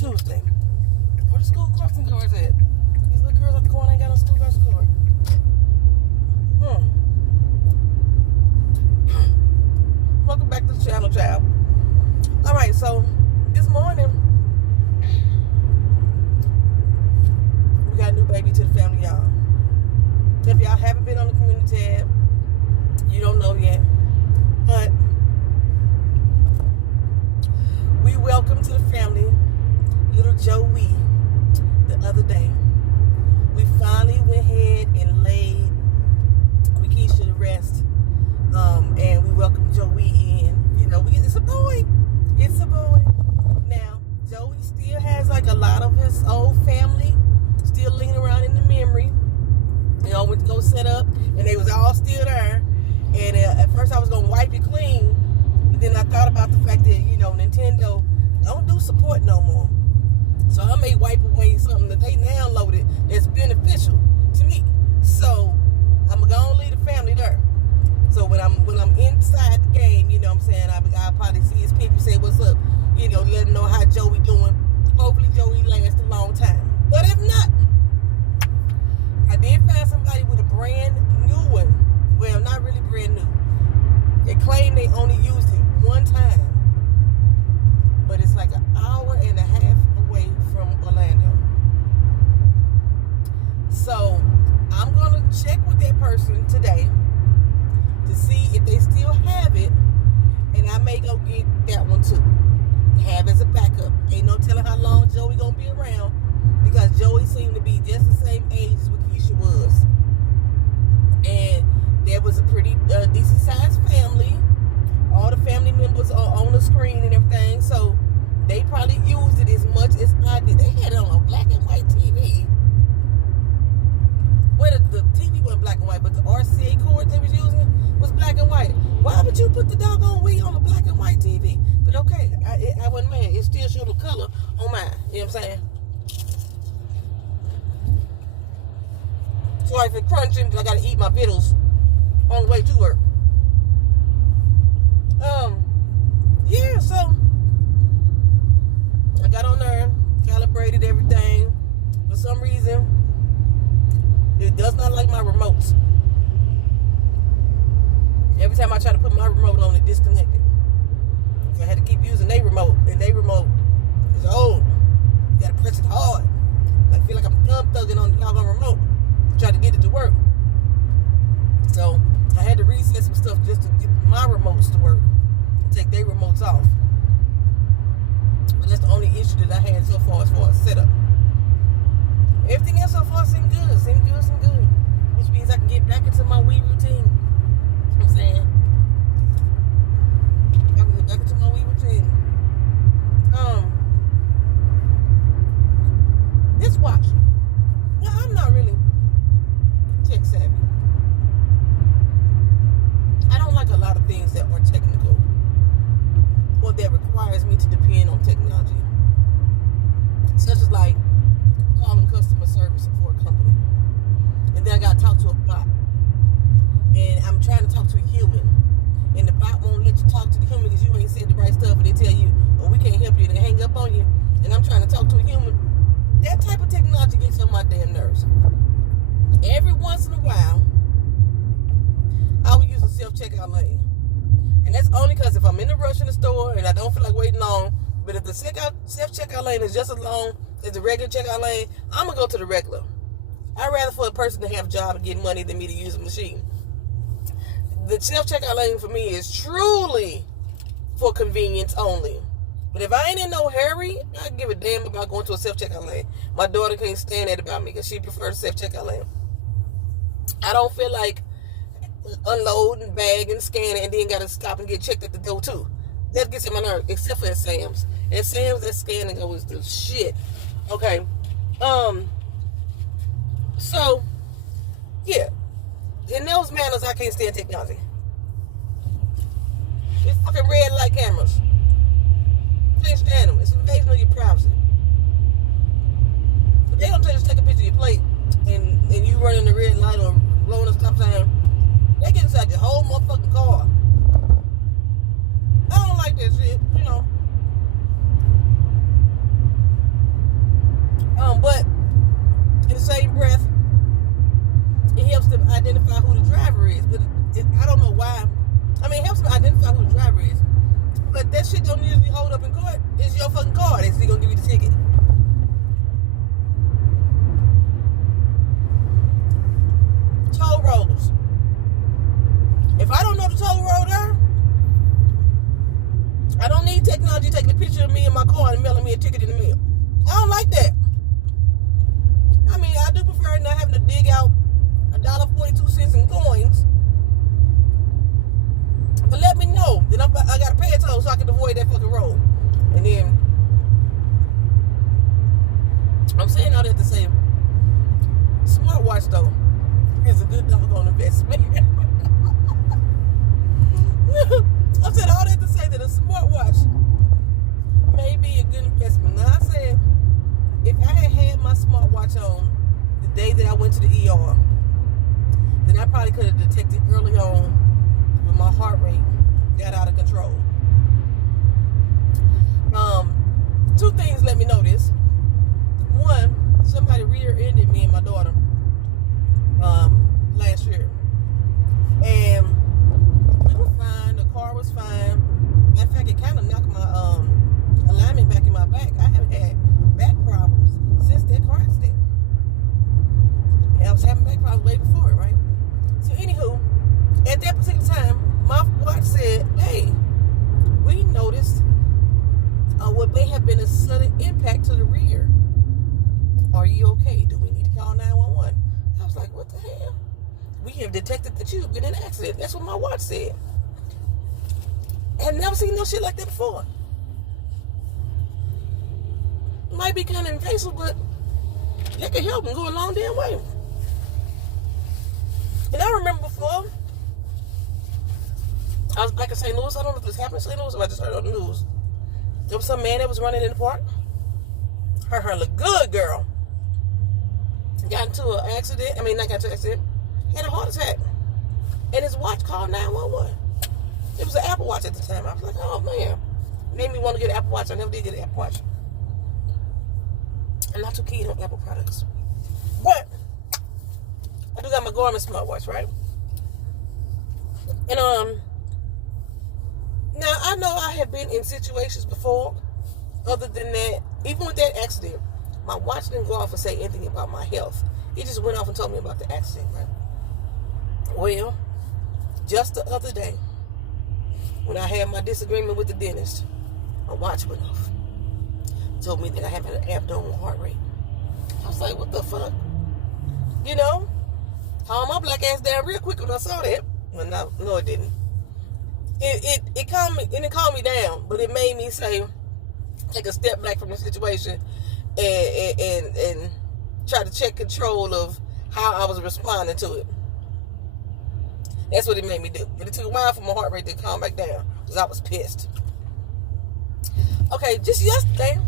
Tuesday. Where the school crossing guards at? These little girls at the corner ain't got no school crossing guard. Welcome back to the channel, child. Alright, so this morning we got a new baby to the family, y'all. If y'all haven't been on the community tab, you don't know yet. But we welcome to the family little Joey the other day. We finally went ahead and laid Keisha to rest. And we welcomed Joey in. You know, it's a boy. It's a boy. Now, Joey still has like a lot of his old family still lingering around in the memory. You know, went to go set up, and they was all still there. And at first I was going to wipe it clean. But then I thought about the fact that, you know, Nintendo don't do support no more. So I may wipe away something that they downloaded that's beneficial to me. So I'm going to leave the family there. So when I'm inside the game, you know what I'm saying, I'll probably see his people say, what's up? You know, let him know how Joey doing. Hopefully Joey lasts a long time. But if not, I did find somebody with a brand new one. Well, not really brand new. They claim they only used it one time. But it's like an hour and a half away from Orlando. So I'm going to check with that person today to see if they still have it, and I may go get that one too. Have as a backup. Ain't no telling how long Joey gonna be around, because Joey seemed to be just the same age as what Keisha was, and there was a pretty decent sized family. All the family members are on the screen and everything, so they probably used it as much as I did. They had it on a black and white TV. Well, the TV wasn't black and white, but the RCA cord they was using was black and white. Why would you put the doggone Wii on a black and white TV? But okay, I wasn't mad. It still showed the color on mine. You know what I'm saying? So if it's crunching, I gotta eat my vittles on the way to work. Yeah, so I got on there, calibrated everything. For some reason, it does not like my remotes. Every time I try to put my remote on, it disconnected. So I had to keep using their remote, and their remote is old. You gotta press it hard. I feel like I'm thumb thugging on the doggone remote, try to get it to work. So I had to reset some stuff just to get my remotes to work, and take their remotes off. But that's the only issue that I had so far as setup. Everything else so far seemed good. Which means I can get back into my Wii routine. You know what I'm saying? I can get back into my Wii routine. This watch. Now, I'm not really tech savvy. I don't like a lot of things that are technical, or that requires me to depend on technology. Such as like calling customer service for a company, and then I gotta talk to a bot, and I'm trying to talk to a human, and the bot won't let you talk to the human because you ain't said the right stuff, and they tell you, oh, we can't help you, and they hang up on you, and I'm trying to talk to a human. That type of technology gets on my damn nerves. Every once in a while, I will use a self-checkout lane, and that's only because if I'm in a rush in the store and I don't feel like waiting long. But if the self-checkout lane is just as long as the regular checkout lane, I'm going to go to the regular. I'd rather for a person to have a job and get money than me to use a machine. The self-checkout lane for me is truly for convenience only. But if I ain't in no hurry, I don't give a damn about going to a self-checkout lane. My daughter can't stand that about me because she prefers self-checkout lane. I don't feel like unloading, bagging, scanning, and then got to stop and get checked at the door too. That gets in my nerve, except for at Sam's. At Sam's, that scanning goes the shit. Okay. So, yeah. In those manners, I can't stand technology. It's fucking red light cameras. Can't stand them. It's an invasion of your privacy. If they don't just take a picture of your plate and you running the red light or blowing a stop sign, they get inside the whole motherfucking car. I don't like that shit, you know. But in the same breath, it helps them identify who the driver is. But I don't know why. I mean, it helps them identify who the driver is. But that shit don't usually hold up in court. It's your fucking car. They're gonna give you the ticket. Toll rollers. If I don't know the toll roller, I don't need technology taking a picture of me in my car and mailing me a ticket in the mail. I don't like that. I mean, I do prefer not having to dig out $1.42 in coins. But let me know. Then I got to pay a toll so I can avoid that fucking road. And then, I'm saying all that to say, smartwatch though is a good doggone investment. I said all that to say that a smartwatch may be a good investment. Now I said, if I had my smartwatch on the day that I went to the ER, then I probably could have detected early on when my heart rate got out of control. Two things let me know this. One, somebody rear-ended me and my daughter last year. And we were fine. The car was fine. Matter of fact, it kind of knocked my alignment back in my back. I have had back problems since that car accident. And I was having back problems way before it, right? So anywho, at that particular time, my watch said, hey, we noticed what may have been a sudden impact to the rear. Are you okay? Do we need to call 911? I was like, what the hell? We have detected that you've been in an accident. That's what my watch said. I had never seen no shit like that before. Might be kind of invasive, but that could help and go a long damn way. And I remember before, I was back in St. Louis. I don't know if this happened in St. Louis or I just heard on the news. There was some man that was running in the park. Her look good, girl. Got into an accident. I mean, not got into an accident. Had a heart attack. And his watch called 911. It was an Apple Watch at the time. I was like, oh, man. Made me want to get an Apple Watch. I never did get an Apple Watch. I'm not too keen on Apple products. But I do got my Garmin smartwatch, right? And, now, I know I have been in situations before. Other than that, even with that accident, my watch didn't go off and say anything about my health. It just went off and told me about the accident, right? Well, just the other day, when I had my disagreement with the dentist, my watch went off. Told me that I have an abnormal heart rate. I was like, what the fuck? You know? Calmed my black ass down real quick when I saw that. Well, no, it didn't. It calmed me, and it calmed me down, but it made me say, take a step back from the situation and try to check control of how I was responding to it. That's what it made me do. But it took a while for my heart rate to calm back down because I was pissed. Okay, just yesterday,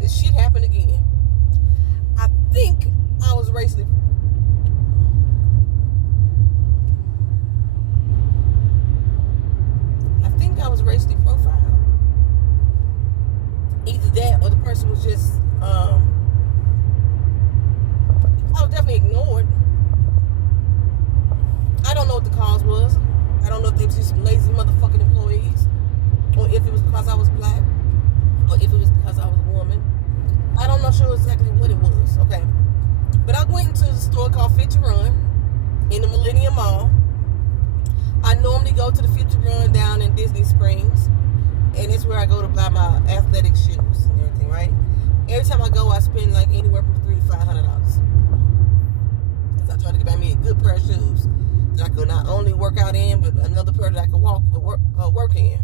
this shit happened again. I think I was racially profiled. Either that or the person was just, I was definitely ignored. I don't know what the cause was. I don't know if they were just some lazy motherfucking employees, or if it was because I was black, or if it was because I was a woman. I don't know sure exactly what it was, okay? But I went into the store called Fit to Run in the Millennium Mall. I normally go to the Fit to Run down in Disney Springs, and it's where I go to buy my athletic shoes and everything, right? Every time I go, I spend like anywhere from $300 to $500. Because I try to buy me a good pair of shoes that I could not only work out in, but another pair that I could work in.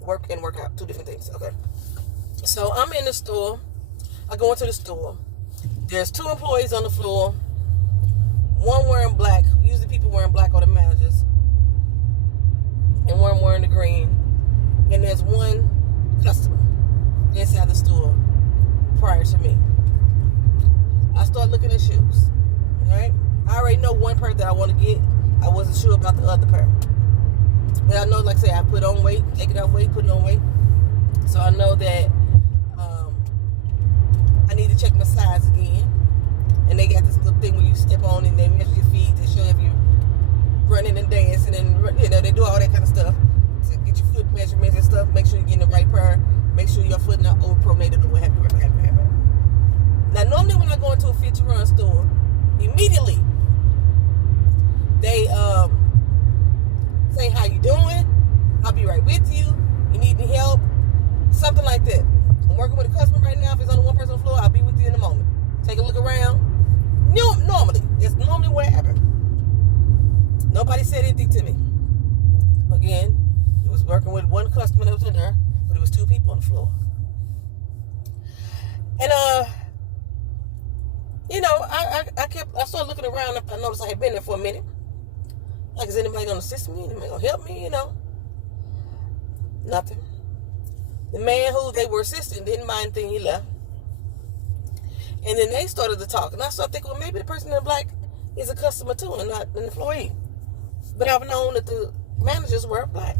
Work and work out, two different things, okay? So I'm in the store. I go into the store. There's two employees on the floor. One wearing black. Usually people wearing black are the managers. And one wearing the green. And there's one customer inside the store prior to me. I start looking at shoes. Alright? I already know one pair that I want to get. I wasn't sure about the other pair. But I know, like I say, I put on weight, take it off weight, put it on weight. So I know that I need to to check my size again. And they got this little thing where you step on and they measure your feet to show if you're running and dancing and, they do all that kind of stuff to get your foot measurements and stuff. Make sure you're getting the right pair. Make sure your foot not overpronated or what have you. Now, normally when I go into a Fit to Run store, immediately they say, how you doing? I'll be right with you. You need any help? Something like that. I'm working with a customer right now. If it's only one person on the floor, I'll be with you in a moment. Take a look around. Normally, it's normally what happened. Nobody said anything to me. Again, it was working with one customer that was in there, but it was 2 people on the floor. And I started looking around. I noticed I had been there for a minute. Like, is anybody gonna assist me? Anybody gonna help me? Nothing. The man who they were assisting didn't mind anything. He left. And then they started to talk. And I started thinking, well, maybe the person in black is a customer too and not an employee. But I've known that the managers were black.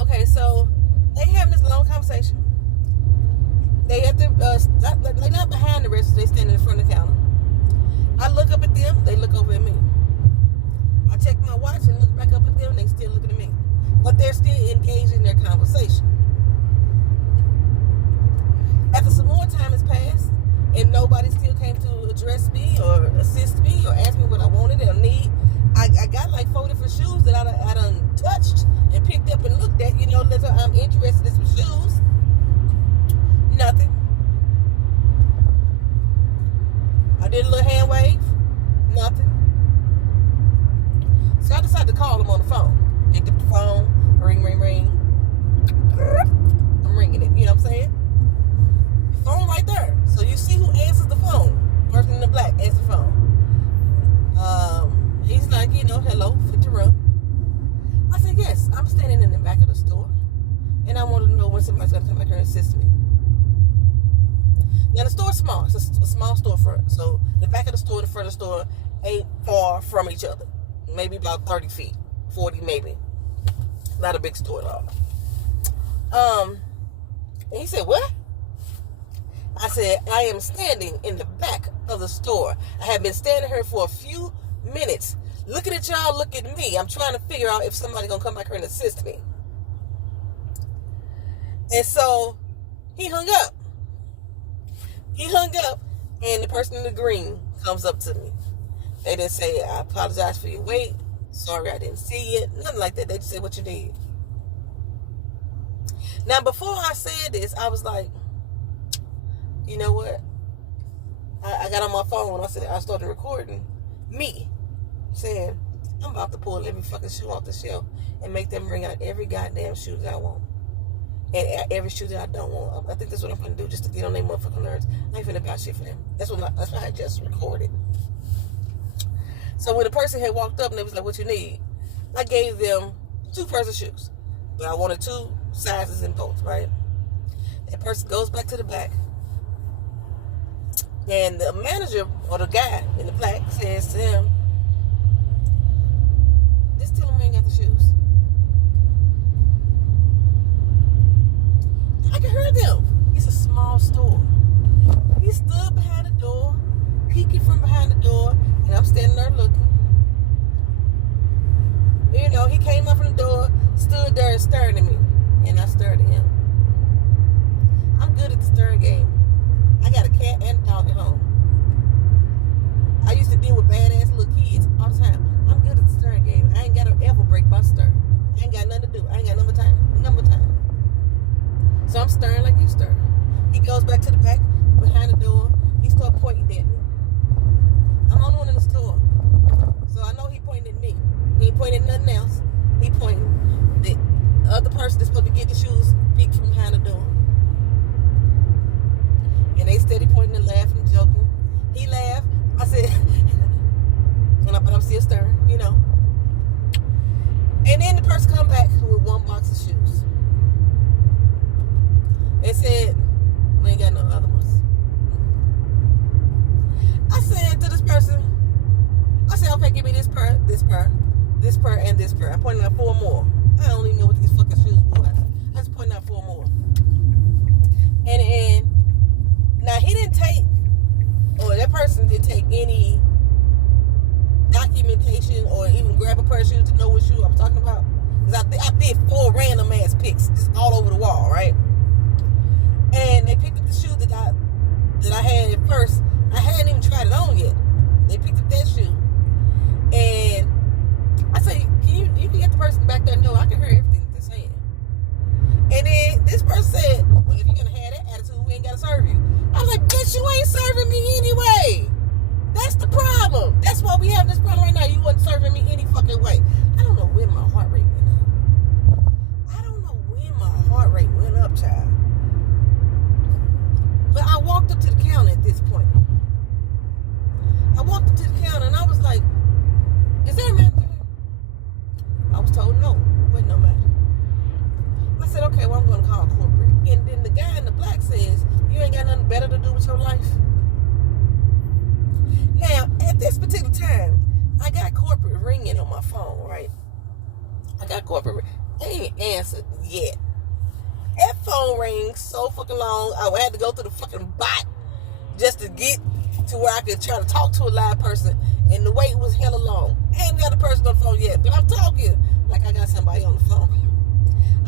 Okay, so they having this long conversation. They at the, they're not behind the register. They standing in front of the counter. I look up at them. They look over at me. I check my watch and look back up at them. They still looking at me. But they're still engaged in their conversation. After some more time has passed and nobody still came to address me or assist me or ask me what I wanted or need, I got like 4 different shoes that I done touched and picked up and looked at, I'm interested in some shoes. Nothing. I did a little hand wave. Nothing. So I decided to call them on the phone. Picked up the phone. Ring, ring, ring. I'm ringing it. You know what I'm saying? Phone right there. So you see who answers the phone. Person in the black answers the phone. He's like, hello, Fit to Run. I said, yes, I'm standing in the back of the store. And I wanted to know when somebody's going to come back here and assist me. Now, the store's small. It's a small storefront. So the back of the store and the front of the store ain't far from each other. Maybe about 30 feet. 40 maybe. Not a big store at all. And he said, what? I said, I am standing in the back of the store. I have been standing here for a few minutes. Looking at y'all, look at me. I'm trying to figure out if somebody's going to come back here and assist me. And so he hung up. And the person in the green comes up to me. They didn't say, I apologize for your wait. Sorry, I didn't see it. Nothing like that. They just said what you need. Now, before I said this, I was like, you know what? I got on my phone. I started recording me saying, I'm about to pull every fucking shoe off the shelf and make them bring out every goddamn shoe that I want. And every shoe that I don't want. I think that's what I'm going to do just to get on their motherfucking nerves. I ain't finna buy shit for them. That's what I just recorded. So when the person had walked up and they was like, what you need? I gave them 2 pairs of shoes. But I wanted 2 sizes in both, right? That person goes back to the back. And the manager, or the guy in the black, says to him, just tell him we ain't got the shoes. I can hear them. It's a small store. He stood behind the door, peeking from behind the door, and I'm standing there looking. He came up from the door, stood there and stared at me. And I stared at him. I'm good at the staring game. I got a cat and a dog at home. I used to deal with badass little kids all the time. I'm good at the staring game. I ain't got to ever break my stir. I ain't got nothing to do. I ain't got number time. So I'm staring like you stir. He goes back to the back, behind the door. He starts pointing at me. I'm the only one in the store. So I know he pointing at me. He ain't pointing at nothing else. He pointing. The other person that's supposed to get the shoes peeked from behind the door. And they steady pointing and laughing and joking. He laughed. I said, but I'm still stirring, And then the person come back with 1 box of shoes. They said, we ain't got no other ones. I said to this person, okay, give me this pair, and this pair. I pointed out 4 more. I don't even know what these fucking shoes were. I just pointed out 4 more. And take any documentation or even grab a pair of shoes to know what shoe I'm talking about. Because I did 4 random ass picks just all over the wall, right? And they picked up the shoe that I had at first. I hadn't even tried it on yet. They picked up that shoe. And I say, you can get the person back there? No, I can hear everything they're saying. And then this person said, well, if you're going to have that attitude, we ain't got to serve you. I was like, bitch, you ain't serving me anyway. That's the problem. That's why we have this problem right now. You wasn't serving me any fucking way. I don't know when my heart rate went up. I don't know when my heart rate went up, child. But I walked up to the counter at this point. I walked up to the counter and I was like, is there a manager here? I was told no. Wasn't no manager. I said, okay, well, I'm going to call corporate. And then the guy in the black says, you ain't got nothing better to do with your life? Now, at this particular time, I got corporate ringing on my phone, right? I got corporate. They ain't answered yet. That phone rings so fucking long, I had to go through the fucking bot just to get to where I could try to talk to a live person. And the wait was hella long. I ain't got a person on the phone yet, but I'm talking like I got somebody on the phone.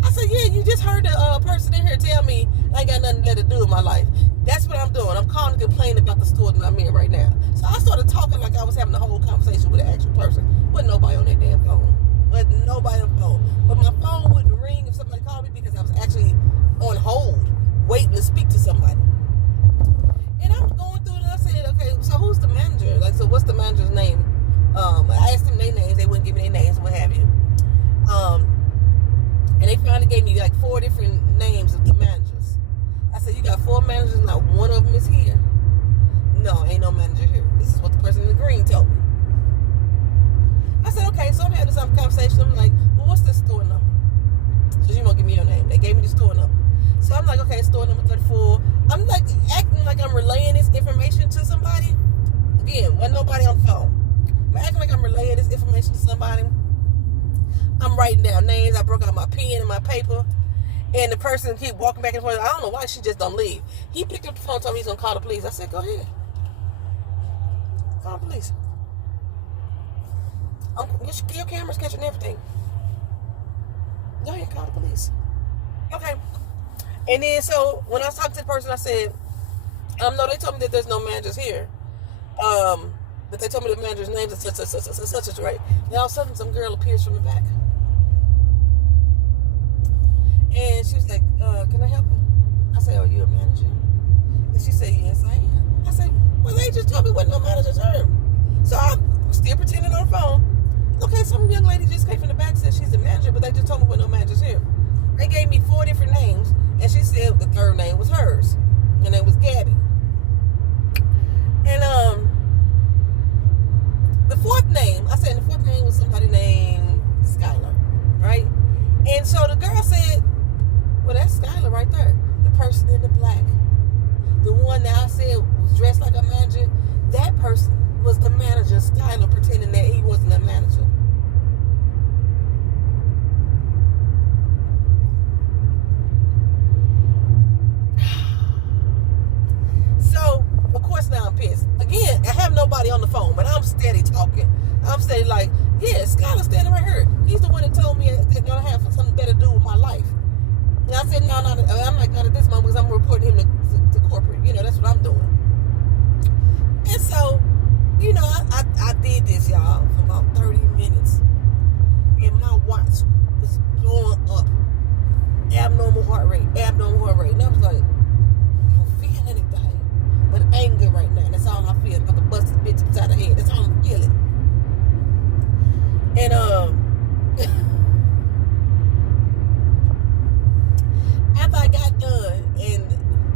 I said, yeah, you just heard the person in here tell me I ain't got nothing better to do with my life. That's what I'm doing. I'm calling to complain about the store that I'm in right now. So I started talking like I was having a whole conversation with an actual person. Wasn't nobody on that damn phone. Wasn't nobody on the phone. But my phone wouldn't ring if somebody called me because I was actually on hold, waiting to speak to somebody. And I'm going through it and I said, okay, so who's the manager? Like, so what's the manager's name? I asked them their names. They wouldn't give me their names, what have you. And they finally gave me like 4 different names of the managers. I said, you got 4 managers, not one of them is here. No, ain't no manager here. This is what the person in the green told me. I said, okay, so I'm having some conversation. I'm like, well, what's the store number? So you won't give me your name. They gave me the store number. So I'm like, okay, store number 34. I'm like acting like I'm relaying this information to somebody. Again, wasn't nobody on the phone. I'm acting like I'm relaying this information to somebody. I'm writing down names. I broke out my pen and my paper. And the person keep walking back and forth. I don't know why she just don't leave. He picked up the phone and told me he's going to call the police. I said, go ahead. Call the police. Your camera's catching everything. Go ahead, call the police. Okay. And then, so, when I was talking to the person, I said, no, they told me that there's no managers here. But they told me the manager's name is such, right? And all of a sudden, some girl appears from the back. And she was like, can I help you? I said, oh, you a manager? And she said, yes, I am. I said, well, they just told me what no manager's here. So I'm still pretending on the phone. Okay, some young lady just came from the back and said she's a manager, but they just told me what no manager's here. They gave me 4 different names, and she said the 3rd name was hers. Her name was Gabby. And the 4th name, I said the 4th name was somebody named Skylar, right? And so the girl said, well, that's Skylar right there. The person in the black. The one that I said was dressed like a manager, that person was the manager, Skylar, pretending that he wasn't a manager. So, of course, now I'm pissed. Again, I have nobody on the phone, but I'm steady talking. I'm steady like, yeah, Skylar's standing right here. He's the one that told me that I have something better to do with my life. And I said, no, I'm like, not at this moment because I'm reporting him to corporate. You know, that's what I'm doing. And so, you know, I did this, y'all, for about 30 minutes. And my watch was blowing up. Abnormal heart rate. And I was like, I don't feel anything but anger right now. That's all I feel. I'm about to bust this bitch upside the head. That's all I'm feeling. And, after I got done, and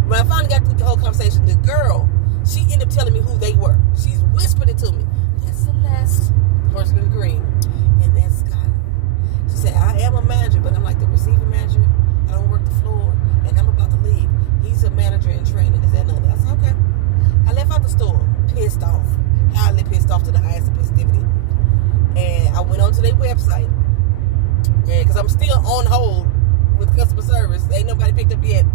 when I finally got through the whole conversation, the girl, she ended up telling me who they were. She whispered it to me. That's Celeste, person in green, and that's Scott. She said, I am a manager, but I'm like the receiving manager. I don't work the floor, and I'm about to leave. He's a manager in training. Is that another? I said, okay. I left out the store, pissed off, highly pissed off to the highest of festivity. And I went onto their website, and because I'm still on hold with customer service, ain't nobody picked up yet.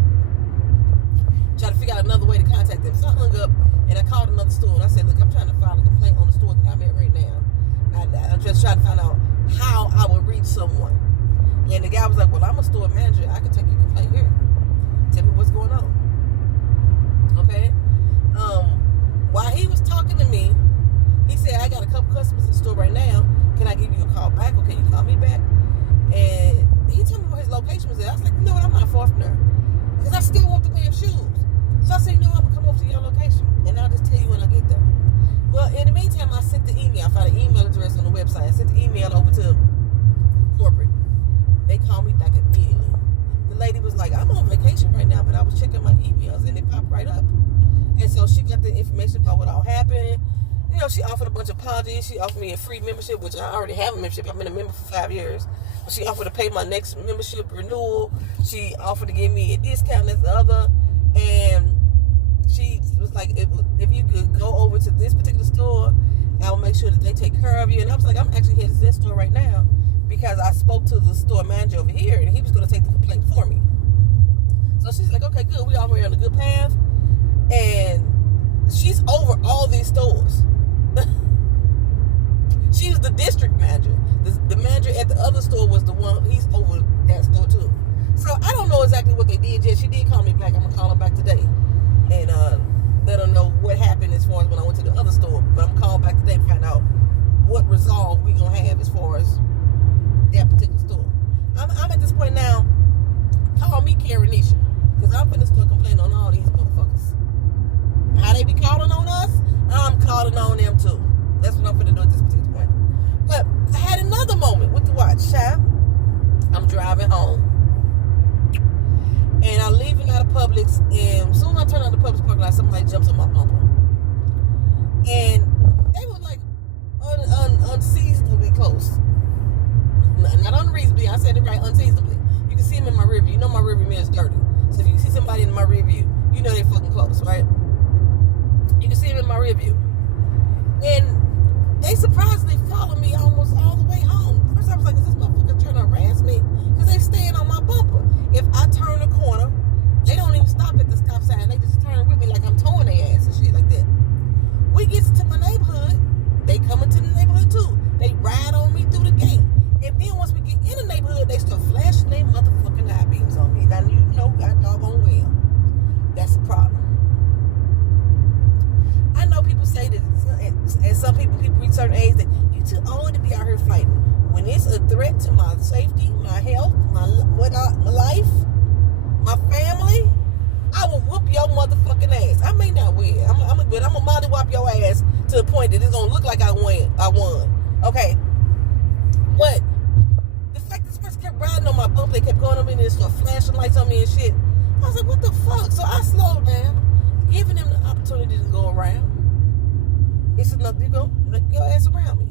Try try to figure out another way to contact them. So I hung up and I called another store and I said, look, I'm trying to file a complaint on the store that I'm at right now. I'm just trying to find out how I would reach someone. And the guy was like, well, I'm a store manager. I can take your complaint here. Tell me what's going on. Okay? While he was talking to me, he said, I got a couple customers in the store right now. Can I give you a call back or can you call me back? And he told me where his location was at. I was like, you know what? I'm not far from there. Because I still want the damn shoes. So I said, you know what? I'm going to come over to your location. And I'll just tell you when I get there. Well, in the meantime, I sent the email. I found an email address on the website. I sent the email over to corporate. They called me back immediately. The lady was like, I'm on vacation right now, but I was checking my emails and it popped right up. And so she got the information about what all happened. You know, she offered a bunch of apologies. She offered me a free membership, which I already have a membership. I've been a member for 5 years. But she offered to pay my next membership renewal. She offered to give me a discount as the other. And she was like, if you could go over to this particular store, I'll make sure that they take care of you. And I was like, I'm actually headed to this store right now because I spoke to the store manager over here and he was going to take the complaint for me. So she's like, okay, good. We already on a good path. And she's over all these stores. She was the district manager. The manager at the other store was the one, he's over that store too. So I don't know exactly what they did yet. She did call me back. I'm going to call her back today and let her know what happened as far as when I went to the other store. But I'm calling back today to find out what resolve we going to have as far as that particular store. I'm at this point now, call me Karenisha, because I'm going to start complaining on all these motherfuckers. How they be calling on us, I'm calling on them too. That's what I'm going to do at this particular point. But I had another moment with the watch, child. I'm driving home. And I'm leaving out of Publix. And as soon as I turn out the Publix parking lot, somebody jumps on my bumper. And they were like unseasonably close. Not unreasonably. I said it right, unseasonably. You can see them in my rear view. You know my rear view mirror is dirty. So if you see somebody in my rear view, you know they're fucking close, right? You can see them in my rear view. And they surprisingly followed me almost all the way home. First I was like, is this motherfucker trying to harass me? Because they staying on my bumper. If I turn a corner, they don't even stop at the stop sign. They just turn with me like I'm towing their ass and shit like that. We get to my neighborhood. They come into the neighborhood too. They ride on me through the gate. And then once we get in the neighborhood, they start flashing their motherfucking high beams on me. Now, you know, God doggone well. That's a problem. I know people say that, and some people reach certain age, that you too old to be out here fighting. When it's a threat to my safety, my health, my life, my family, I will whoop your motherfucking ass. I may not win. But I'm gonna molly whop your ass to the point that it's gonna look like I won. Okay. But the fact this person kept riding on my bumper, they kept going up in there and start flashing lights on me and shit. I was like, what the fuck? So I slowed down, giving them the opportunity to go around. He said, no, you go, let your ass around me.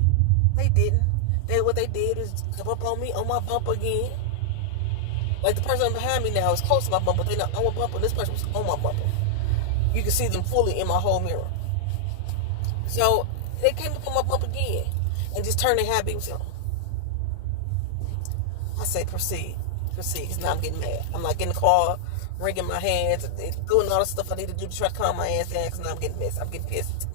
They didn't. What they did is come up on me on my bumper again. Like the person behind me now is close to my bumper. They're not on my bumper. This person was on my bumper. You can see them fully in my whole mirror. So they came up on my bumper again and just turned their high beams on. I say proceed, because now I'm getting mad. I'm like in the car, wringing my hands, doing all the stuff I need to do to try to calm my ass down, because now I'm getting pissed. I'm getting pissed.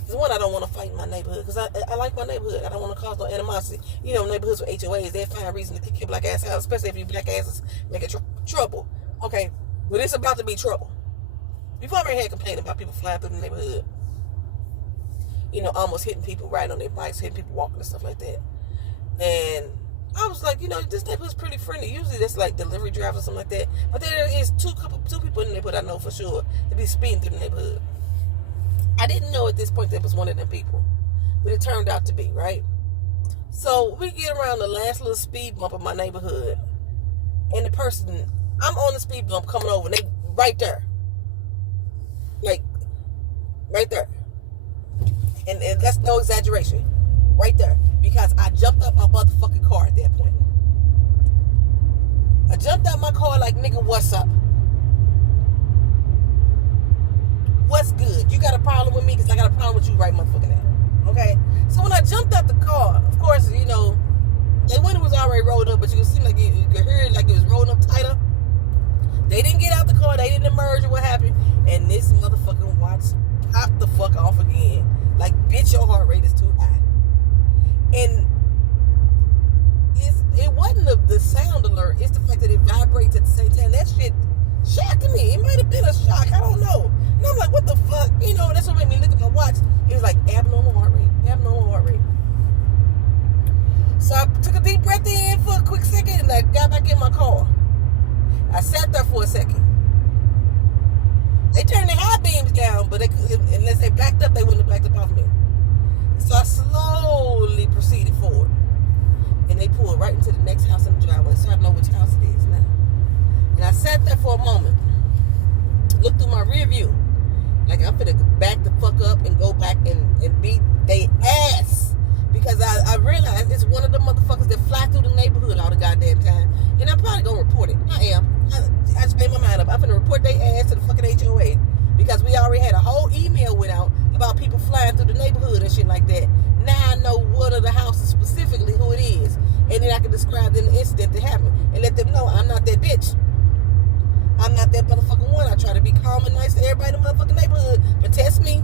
Because one, I don't want to fight in my neighborhood, because I like my neighborhood. I don't want to cause no animosity. You know, neighborhoods with HOAs, they find reason to kick your black ass out, especially if you black asses making trouble. Okay, but it's about to be trouble. You've already had complaining about people flying through the neighborhood. You know, almost hitting people riding on their bikes, hitting people walking and stuff like that. And I was like, you know, this neighborhood's pretty friendly. Usually that's like delivery drivers or something like that. But there is two people in the neighborhood I know for sure to be speeding through the neighborhood. I didn't know at this point that was one of them people. But it turned out to be, right? So we get around the last little speed bump of my neighborhood. And the person, I'm on the speed bump coming over. And they right there. Like, right there. And that's no exaggeration. Right there. Because I jumped out my motherfucking car at that point. I jumped out my car like, nigga, what's up? What's good? You got a problem with me? Because I got a problem with you right motherfucking now. Okay? So when I jumped out the car, of course, you know, the window was already rolled up, but you could see like you could hear it like it was rolling up tighter. They didn't get out the car. They didn't emerge or what have watch pop the fuck off again. Like, bitch, your heart rate is too high. And it wasn't the sound alert. It's the fact that it vibrates at the same time. That shit shocked me. It might have been a shock. I don't know. And I'm like, what the fuck? You know, that's what made me look at my watch. It was like abnormal heart rate. Abnormal heart rate. So I took a deep breath in for a quick second and I got back in my car. I sat there for a second. They turned the high beams down, but unless they backed up, they wouldn't have backed up off me. So I slowly proceeded forward. And they pulled right into the next house in the driveway. So I know which house it is now. And I sat there for a moment. Looked through my rear view. Like I'm finna back the fuck up and go back and beat they ass. Because I realized it's one of the motherfuckers that fly through the neighborhood all the goddamn time. And I'm probably gonna report it. I am. I just made my mind up. I'm gonna report their ass to the fucking HOA. Because we already had a whole email went out about people flying through the neighborhood and shit like that. Now I know one of the houses specifically who it is. And then I can describe the incident that happened. And let them know I'm not that bitch. I'm not that motherfucking one. I try to be calm and nice to everybody in the motherfucking neighborhood. But test me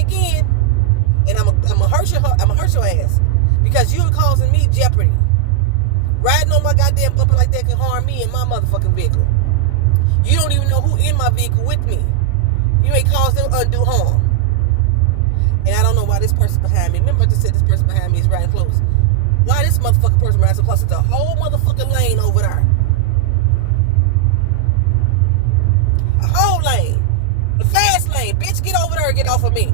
again. And I'm gonna hurt your ass. Because you're causing me jeopardy. Riding on my goddamn bumper like that can harm me in my motherfucking vehicle. You don't even know who in my vehicle with me. You ain't caused them undue harm. And I don't know why this person behind me. Remember I just said this person behind me is riding close. Why this motherfucking person riding so close? It's a whole motherfucking lane over there. A whole lane. The fast lane. Bitch, get over there and get off of me.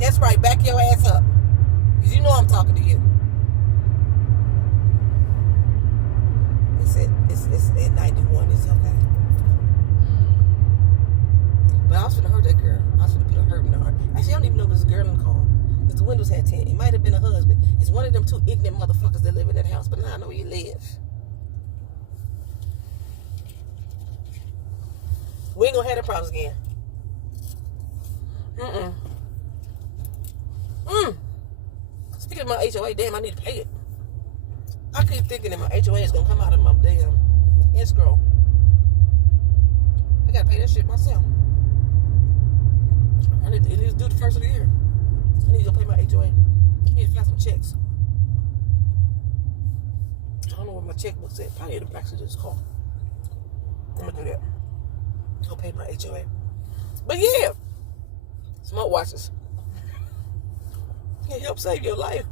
That's right. Back your ass up. Because you know I'm talking to you. It's at 91. It's okay. But I was finna hurt that girl. I was finna put a hurt in her heart. Actually, I don't even know if there's a girl in the car. Because the windows had tint. It might have been a husband. It's one of them two ignorant motherfuckers that live in that house. But now I know where you live. We ain't gonna have that problems again. Speaking of my HOA, damn, I need to pay it. I keep thinking that my HOA is gonna come out of my damn escrow. I gotta pay that shit myself. It needs to do the first of the year. I need to go pay my HOA. I need to file some checks. I don't know where my checkbook's at. Probably in the back of this car. I'm gonna do that. Go pay my HOA. But yeah, smartwatches. It helps save your life.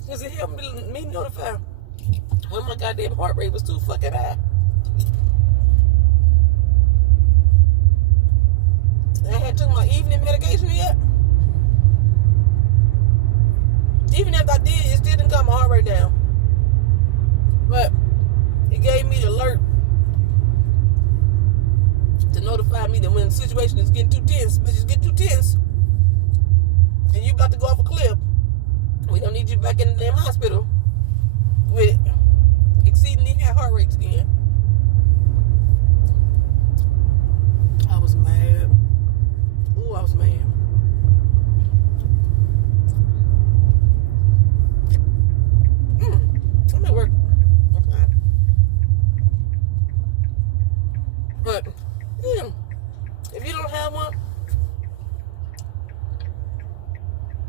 Because it helped me notify when my goddamn heart rate was too fucking high. I hadn't took my evening medication yet. Even after I did, it still didn't cut my heart rate down. But it gave me the alert to notify me that when the situation is getting too tense, bitches get too tense, and you about to go off a cliff, we don't need you back in the damn hospital with exceedingly high heart rates again. I was mad. Ooh, I was mad. I'm at work. I'm fine. But, yeah, if you don't have one,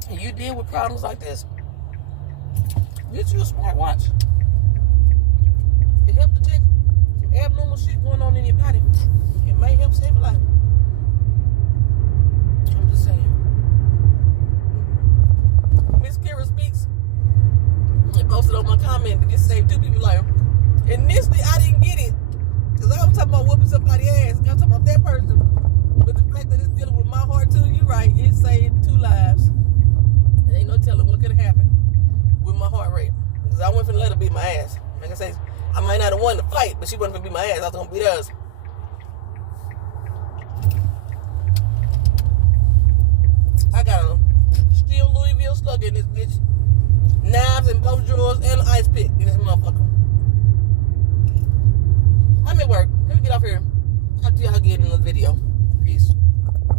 and you deal with problems like this, get you a smartwatch. It helps detect some abnormal shit going on in your body. It may help save a life. I'm just saying. Miss Kara Speaks. I posted on my comment that this saved 2 people's life. Initially, I didn't get it. Because I was talking about whooping somebody's ass. I was talking about that person. But the fact that it's dealing with my heart too, you're right. It saved 2 lives. There ain't no telling what could have happened with my heart rate. Because I wasn't finna let her beat my ass. Like I say, I might not have won the fight, but she wasn't finna beat my ass. I was gonna beat hers. I got a steel Louisville slugger in this bitch. Knives in both drawers and an ice pick in this motherfucker. I'm at work. Let me get off here. Talk to y'all again in another video. Peace.